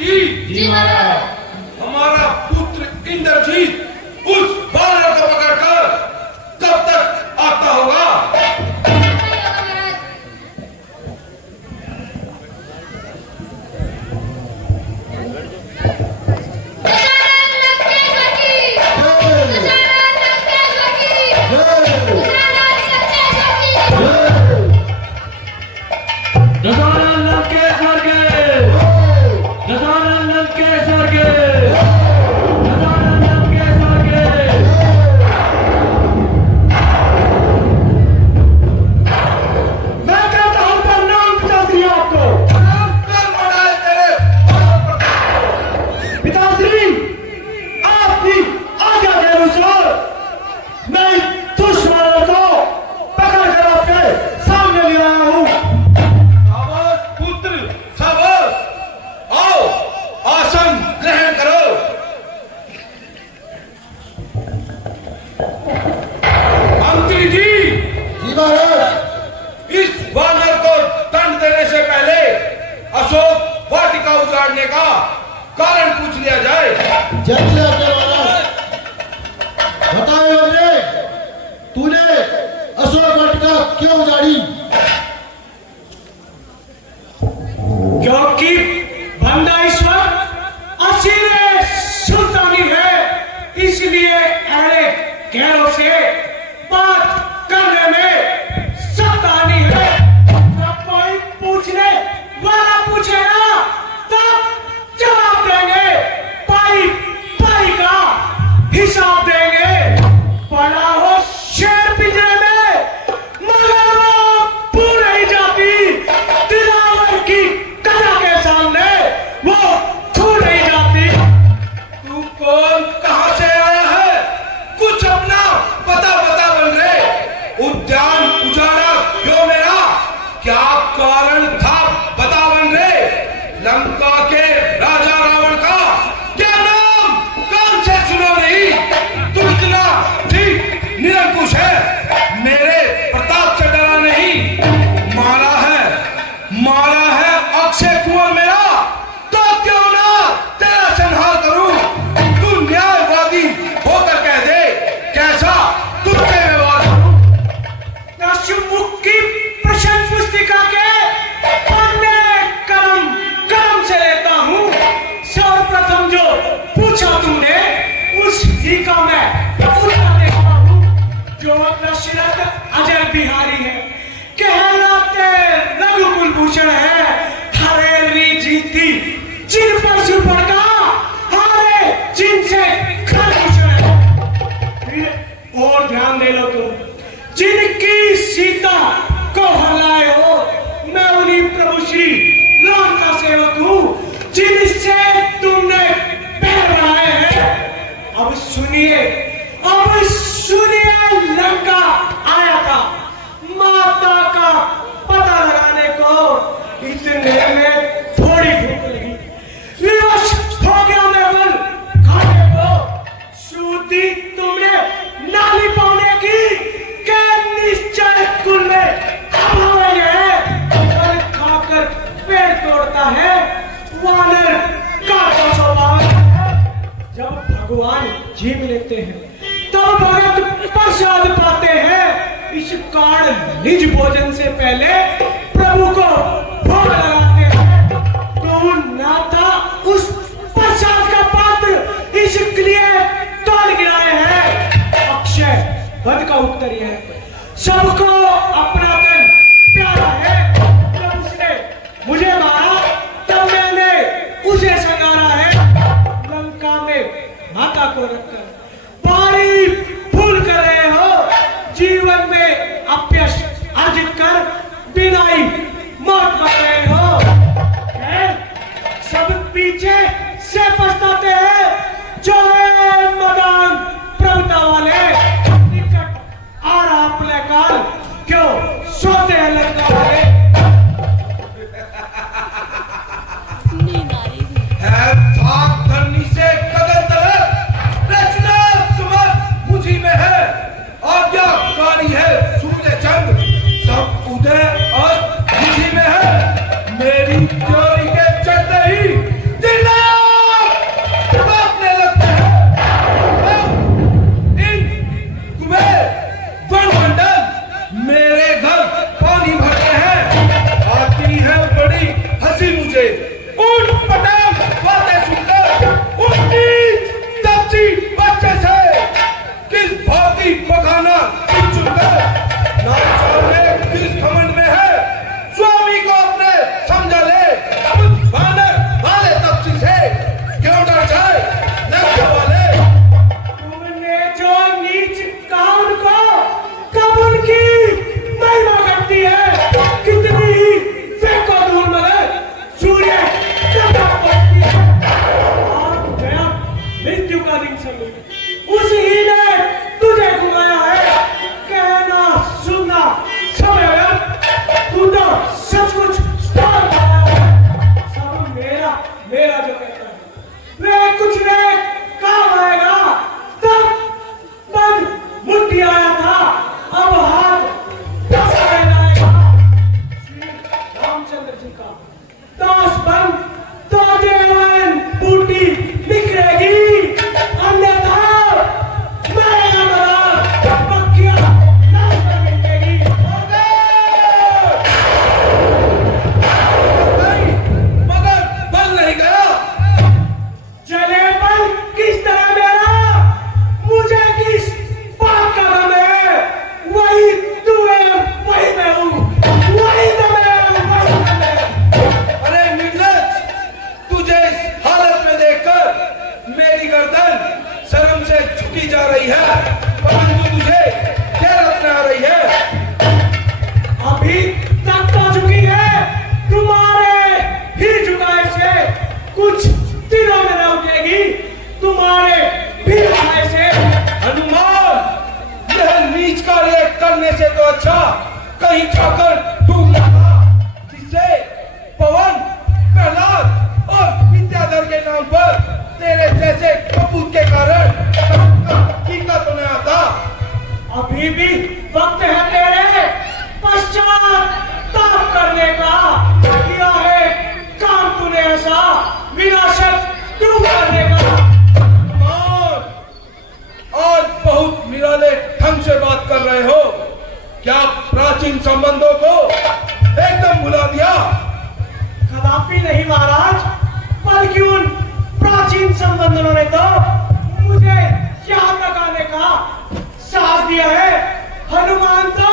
जी जी महाराज। हमारा पुत्र इंद्रजीत उस वानर को पकड़कर कब तक आता होगा? कारण पूछ लिया जाए। बताए हमने, तूने अशोक वाटिका क्यों उजाड़ी? क्योंकि बंदा ईश्वर असीरे सुल्तानी है, इसलिए अहले गैरों से बात करने में सत्तानी है। जब कोई पूछने वाला पूछेगा तब जवाब देंगे, पाई पाई का हिसाब देंगे। पड़ा हो शेर पिंजरे में मगर वो पूरे ही जाती दिलावर की कथा के सामने वो छू नहीं जाती। तू कौन, कहां से आया है? कुछ अपना पता बता बन रहे। उद्यान उजाड़ा क्यों मेरा? क्या कारण था बता बन रहे? लंका के राजा रावण का क्या नाम कान से सुनो नहीं? तू इतना ठीक निरंकुश है, मेरे प्रताप से डरा नहीं। मारा है अक्षय कुंवर मेरा, तो क्यों ना तेरा संहार करूं? तू न्यायवादी होकर कह दे, कैसा तुझसे व्यवहार करूं? दशमुख की प्रश्न पुस्तिका के पन्ने कलम से लेता हूँ। सर्वप्रथम जो पूछा तुमने उस ही का मैं उत्तर देता हूँ। जो दशरथ अजय बिहारी है, कहलाते रघुकुल भूषण है, हरेली जीती जिन पर सुपर का, हारे जिनसे खरभूषण है। और ध्यान दे लो तुम, जिनकी सीता को हलाए हो, मैं उन्हीं प्रभु श्री राम का सेवक हूं, जिनसे तुमने पैर बनाए हैं। अब सुनिए लंका आया था माता का पता लगाने को, इतने में थोड़ी भूख लगी, विवश हो गया मैं बल खाने को। सूती तुमने नाली पाने की के निश्चय कुल में अभाव है। फल खाकर पेड़ तोड़ता है, वानर का तो स्वभाव है। जब भगवान जीव लेते हैं तब भगत प्रसाद पाते हैं। इस कारण निज भोजन से पहले प्रभु को भोग लगाते हैं। तो ना था उस प्रसाद का पात्र, इसलिए तोड़ गिराए हैं। अक्षय वध का उत्तर यह है, सबको अपना तन प्यारा है। जब उसने मुझे मारा तब मैंने उसे संगारा है। लंका में माता को रखकर बारी भूल कर रहे हो, जीवन में अपयश अर्जित कर बिना ही मौत मर रहे हो। सब पीछे से पछताते हैं, जो है मदान प्रभुता वाले। निकट आ रहा अपने काल, क्यों सोते हैं लंका वाले। थाक धरनी से कदम तलक, रचना सुमत मुझी में है। आज्ञाकारी है सूर्य चंद्र, सब उदय अस्त मुझी में है। मेरी चोरी के चढ़ते ही दिल जा रही है, परंतु तुझे गैरत न आ रही है। अभी तक तो झुकी है, तुम्हारे ही झुकाए से कुछ दिनों में न उठेगी, तुम्हारे भी झुकाए से। हनुमान, यह नीच कार्य करने से तो अच्छा कहीं जाकर डूब जाता, जिससे पवन, प्रहलाद और विद्याधर के नाम पर तेरे जैसे कपूत के कारण टीका तो नहीं आता। अभी भी वक्त है तेरे पश्चाताप करने का। किया है काम तूने ऐसा विनाशक क्यों करने का। हनुमान, आज बहुत निराले ढंग से बात कर रहे हो। क्या प्राचीन संबंधों को एकदम भुला दिया? कदापि नहीं महाराज, बल्कि उन प्राचीन संबंधों ने तो मुझे यहाँ तक आने का साहस दिया है। हनुमान तो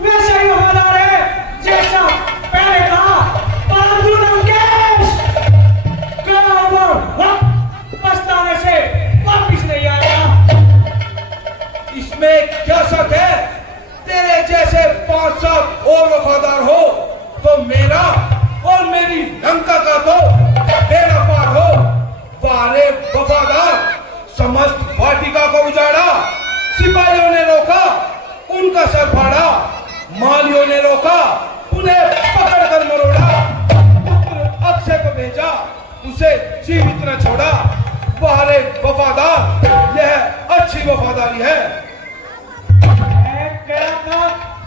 वैसे ही वफादार है जैसा पहले था, परंतु लंकेश गया वो वक्त पछताने से वापिस नहीं आएगा। इसमें क्या शक है? तेरे जैसे 5-7 और वफादार हो तो मेरा और मेरी लंका का तो बेड़ा पार हो। वारे वफादार, समस्त वाटिका को उजाड़ा, सिपाहियों ने रोका, उनका सर फाड़ा, मालियों ने रोका, उन्हें पकड़कर मरोड़ा, पुत्र अक्षय को भेजा, उसे जीवित न छोड़ा। वारे वफादार, यह अच्छी वफादारी है। मैं गया था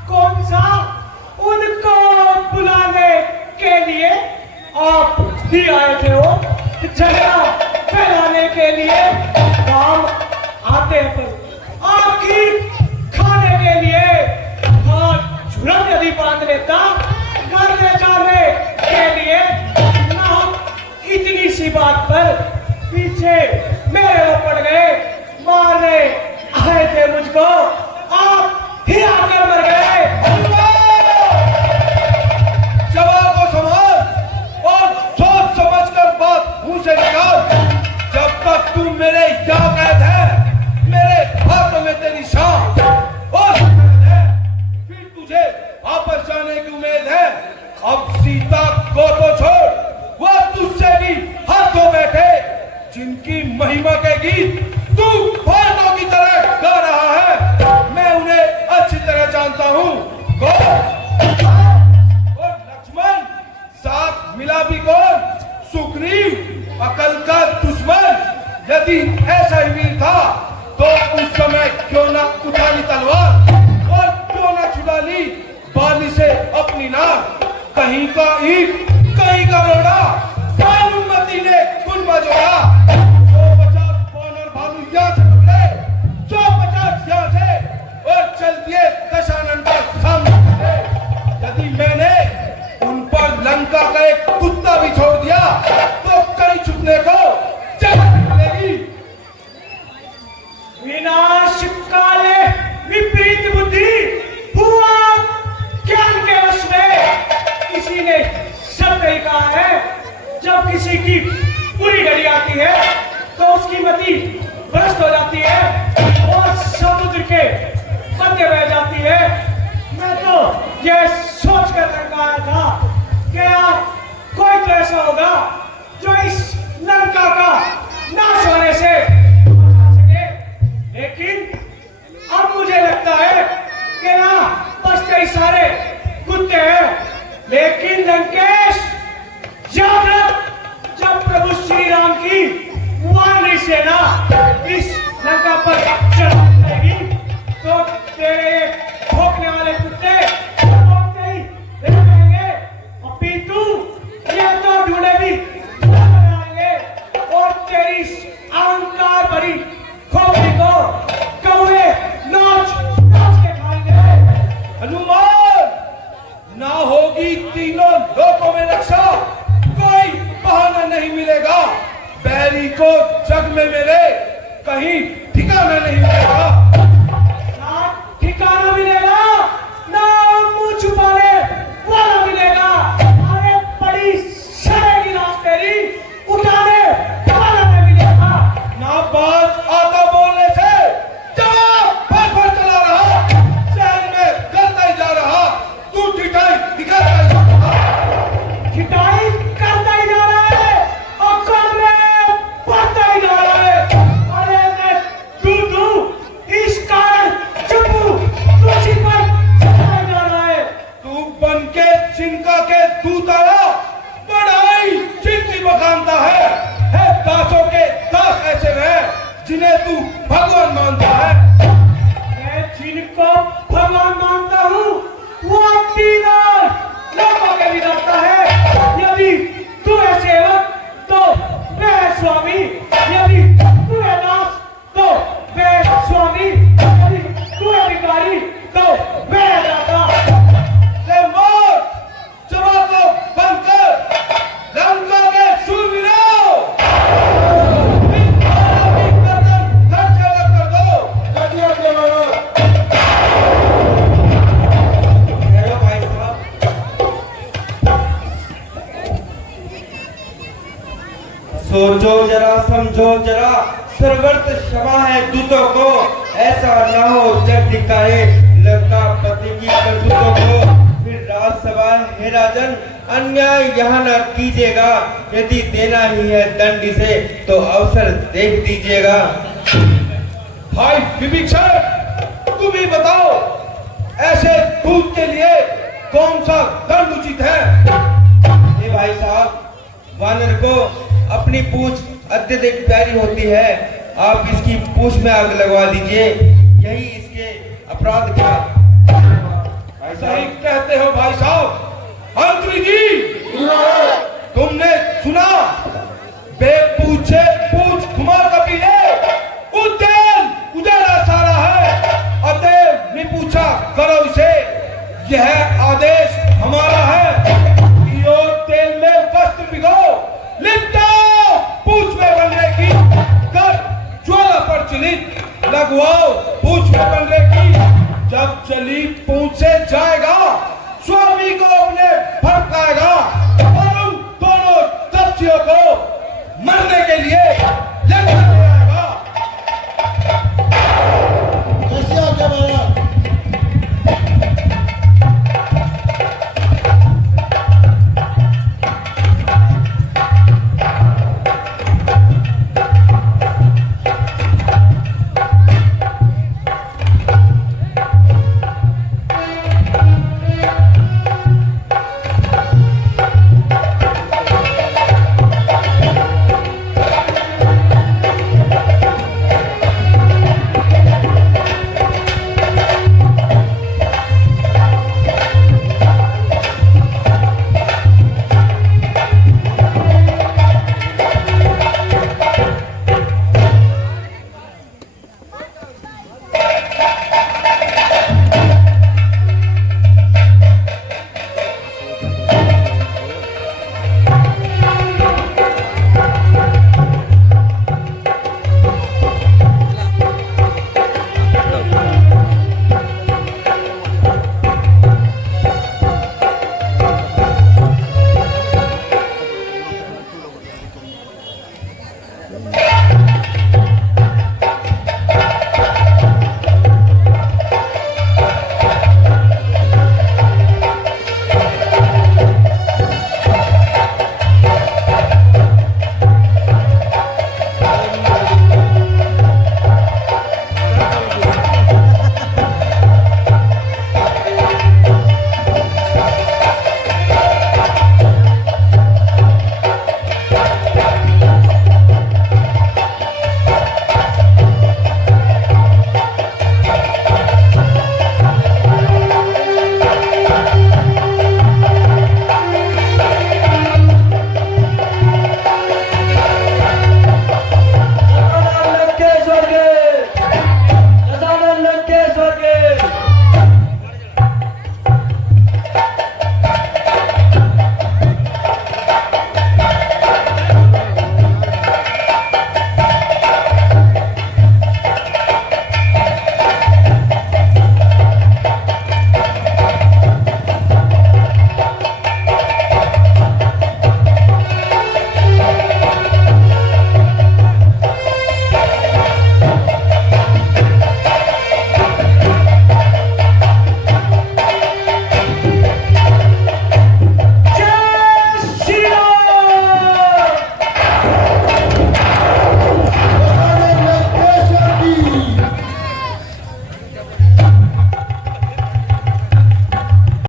कौन सा उनको बुलाने के लिए, आप भी आए थे वो झगड़ा फैलाने के लिए। काम आते हैं फिर आखिर खाने के लिए। हाँ, झुलम यदि बांध लेता घर ले जाने के लिए, ना इतनी सी बात पर पीछे मेरे वो पड़ गए, मारने आए थे मुझको, आप ही आकर मर गए। जवाब को संभाल और सोच समझकर बात मुंह से निकाल। जब तक तू मेरे यहाँ कैद है, मेरे हाथों में तेरी शान और है, फिर तुझे वापस जाने की उम्मीद है। अब सीता को तो छोड़, वो तुझसे भी हाथों बैठे, जिनकी महिमा के गीत तू फालतू की तरह गा रहा है, मैं उन्हें अच्छी तरह जानता हूँ। और लक्ष्मण साथ मिला भी कौन? सुग्रीव, अकल का दुश्मन। यदि ऐसा ही वीर था तो उस समय क्यों ना उठा ली तलवार और क्यों ना छुड़ा ली बाली से अपनी नाक। कहीं का ईंट, कहीं का रोड़ा, भानुमती ने कुंभा जोड़ा। 150 कौन और भालू यहाँ से पकड़े, 150 यहाँ से, और चल दिए दशानन का सामने। यदि मैंने उन पर लंका का एक कुत्ता भी छोड़ दिया तो कहीं छुपने को जगह मिलेगी। विनाश काले विपरीत बुद्धि, हुआ ज्ञान के वश में। किसी ने सब नहीं कहा है, जब किसी की बुरी घड़ी आती है तो उसकी मति भ्रष्ट हो जाती है और समुद्र के मध्य बह जाती है। मैं तो यह सोच कर आया था कि यार कोई तो ऐसा होगा जो इस लंका का नाश होने से बचा सके, लेकिन अब मुझे लगता है कि ना बचते ही सारे कुत्ते हैं। लेकिन लंकेश याद रख, जब प्रभु श्री राम की वानरी सेना इस लंका पर चढ़ाई करेगी तो तेरे भौंकने वाले कुत्ते भौंकते ही रह जाएंगे। अपितु ये तो ढूंढे भी आएंगे और तेरी अहंकार भरी खोपड़ी को कौवे नोच नोच के खाएंगे। हनुमान, ना होगी तीनों लोकों में रक्षा, कोई बहाना नहीं मिलेगा। बैरी को जग में मेरे कहीं ठिकाना नहीं मिलेगा। ना ठिकाना मिलेगा, ना मुंह छुपाने वाला मिलेगा। अरे बड़ी सड़ेगी लाश तेरी, उठाने वाला नहीं मिलेगा। ना बाज आता बोलने से जिन्हें तू भगवान मानता है। मैं जिनको भगवान मानता हूँ वो तीनों लोगों के भी रखता है। यदि तू है सेवक तो मैं है स्वामी, यदि तू है दास तो मैं है स्वामी, यदि तू है भिखारी तो मैं है दाता। ले मोर सभा को बंद कर, लंका के शूरवीरों, इस बाला की गर्दन धड़ से अलग कर दो। जल्दी आगे बढ़ो। हेलो भाई साहब, सोचो जरा, समझो जरा, सर्वर्थ क्षमा है दूतों को, ऐसा ना हो जग दिखाए लंकापति की करतूतों को। फिर राजसभा हे राजन, अन्याय यहाँ न कीजिएगा, यदि देना ही है दंड इसे तो अवसर देख दीजिएगा। भाई विभीषण, तुम ही बताओ, ऐसे दूत के लिए कौन सा दंड उचित है? ये भाई साहब, वानर को अपनी पूंछ अत्यधिक प्यारी होती है, आप इसकी पूंछ में आग लगवा दीजिए, यही इसके अपराध का। भाई सही साहब, कहते हो भाई साहब। मंत्री जी, तुमने सुना? बेपूछे पूछ घुमा कबीले, उद्यान उजाड़ा सारा है, अतएव निपूछा करो इसे। यह